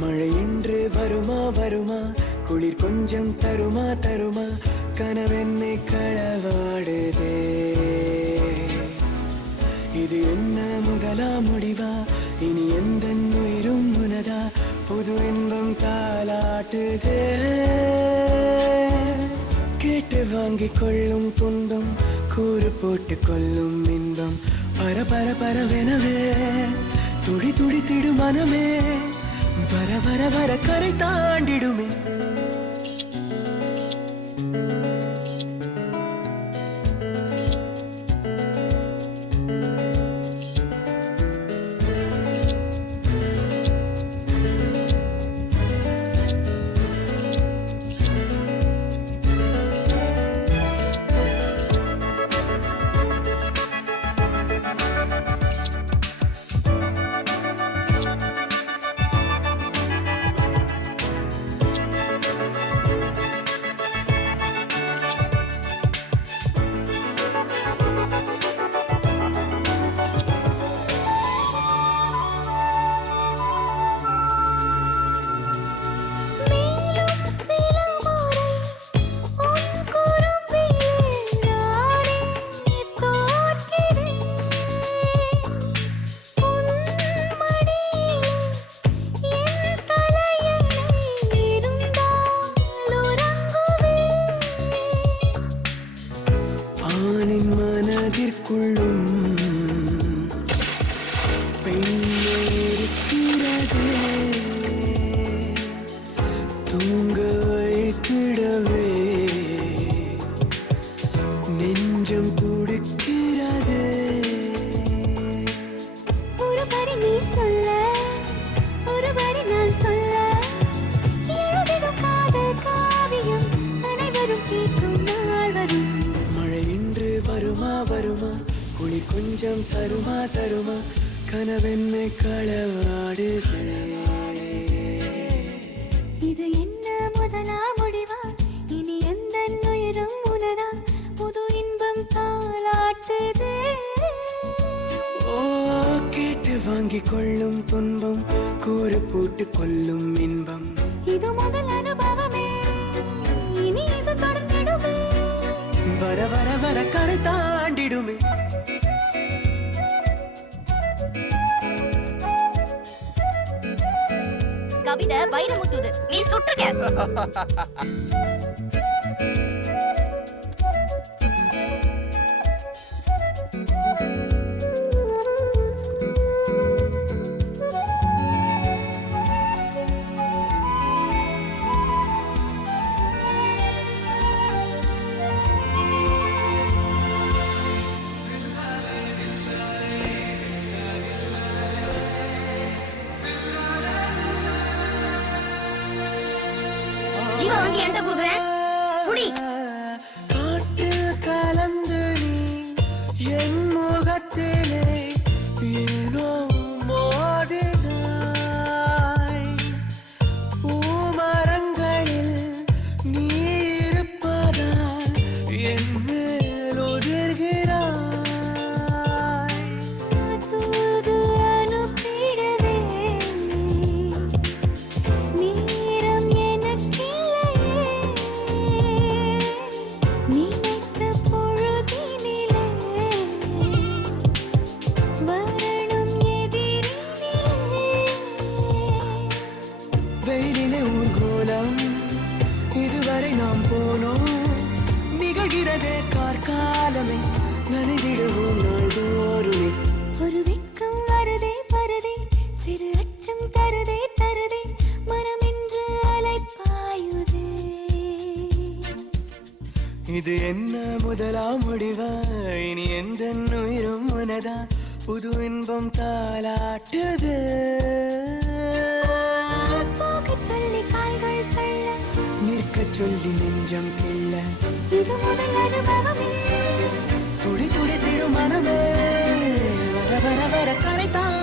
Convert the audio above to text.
மழை இன்று வருமா வருமா, குளிர் கொஞ்சம் தருமா தருமா, கனவென்னை களவாடுதே. இது என்ன முதலா முடிவா, இனி எந்த உயிரும் உனதா, புது இன்பம் தாலாட்டுதே. கேட்டு வாங்கிக் கொள்ளும் துன்பம், கூறு போட்டு கொள்ளும் இன்பம், பர பர பரவெனவே துடி துடித்திடு மனமே, வர வர வர கரை தாண்டிடுமே. மனதிற்குள்ளும் பெண்ணே இருக்கிறதே, தூங்க வைத்திடவே நெஞ்சம் துடிக்கிறதே. ஒரு வரி நீ சொல்ல, ஒரு வரி நான் சொல்ல, எழுதிடும் காதல் காவியம் அனைவரும் கேட்கும் நாள் வரும். மழை இன்று வருமா வருமா, குளிர் கொஞ்சம் தருமா தருமா, கனவென்னை களவாடுதே. இது என்ன முதலா முடிவா, இனி எந்த உயிரும் உனதா, புது இன்பம் தாலாட்டுதே. ஓ, கேட்டு வாங்கிக் கொள்ளும் துன்பம், கூறு போட்டு கொள்ளும் இன்பம், இது முதல் அனுபவமே, இனி இது தொடர்ந்திடுமே, வர வர வர கரை தாண்டிடுமே. கவிதை வைரமுத்துது, நீ சுற்றுக. ஜீவா வாங்கி என்கிட்ட கொடுக்குறேன், குடி. காட்டில் கலந்து நீ என் முகத்திலே ஏனோ மோதினாய், பூமரங்களில் நீ இருப்பதால் என் மேல் உதிர்கிறாய். தூது அனுப்பிடவே நேரம் எனக்கில்லையே, நினைத்த பொழுதினிலே வரணும் எதிரினிலே. வெயிலிலே ஊர்கோலம் இதுவரை நாம் போனோம், நிகழ்கிறதே கார்காலமே, நனைதிடுவோம் நாள்தோறுமே. ஒரு வெட்கம் வருதே பருதே, சிறு அச்சம் தருதே தருதே, மனம் என்று அலைப்பாயுதே. இது என்ன முதலா முடிவா, இனி எந்த உயிரும் உனதா, புது இன்பம் தாலாட்டுது. போகச் சொல்லி கால்கள் தள்ள, நிற்கச் சொல்லி நெஞ்சம் கிள்ள, இது முதல் அனுபவமே, துடி துடி திடும் மனமே, வர வர வர கரைத்தான்